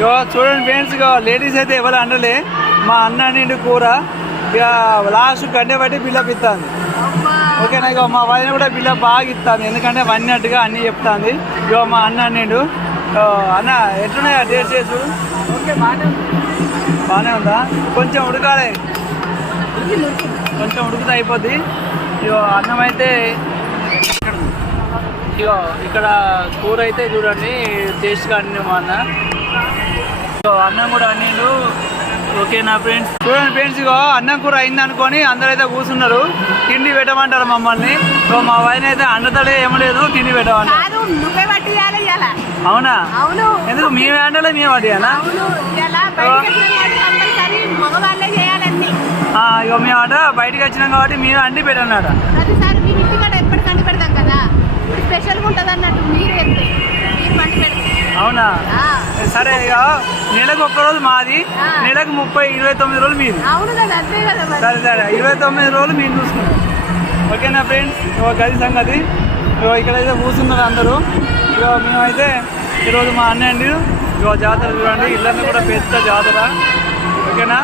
ఇగో చూడండి ఫ్రెండ్స్, ఇక లేడీస్ అయితే ఎవరు అండలే. మా అన్న నిండు కూర ఇక లాస్ట్ గంట బట్టి బిల్డప్ ఇస్తుంది. ఓకేనా, ఇక మా వైన్ కూడా బిల్డప్ బాగా ఇస్తుంది, ఎందుకంటే వన్నట్టుగా అన్నీ చెప్తుంది. ఇక మా అన్న నిండు అన్న ఎట్లున్నాయా టేస్ట్ చేసి చూడు. ఓకే, బాగానే ఉందా? కొంచెం ఉడకాలి, కొంచెం ఉడుకుతా అయిపోద్ది. ఇక అన్నం అయితే ఇక ఇక్కడ కూర అయితే చూడండి టేస్ట్గా అన్నీ మా అన్న. అన్నం కూడా అన్నీళ్ళు. ఓకేనా ఫ్రెండ్స్, చూడండి ఫ్రెండ్స్, ఇగో అన్నం కూర అయింది అనుకొని అందరైతే కూర్చున్నారు. తిండి పెట్టమంటారు మమ్మల్ని. మా వైన్ అయితే అండతడే ఏమలేదు, తిండి పెట్టమంటారు. అవునా? అవును. ఎందుకు మేమే అండలే మేము పట్టియాలా? ఇక మేము అట బయటకు వచ్చినాం కాబట్టి మీరు అండి పెట్టన్నాడ. అవునా? సరే, ఇక నెలకు ఒక్క రోజు మాది, నెలకు 29 రోజులు మీది. సరే సరే, 29 రోజులు మీరు చూసుకున్నాం. ఓకేనా ఫ్రెండ్స్, గది సంగతి. ఇక్కడైతే కూర్చున్నారు అందరూ. ఇక మేమైతే ఈరోజు మా అన్నయ్య జాతర చూడండి, ఇళ్ళన్నీ కూడా పెద్ద జాతర. ఓకేనా.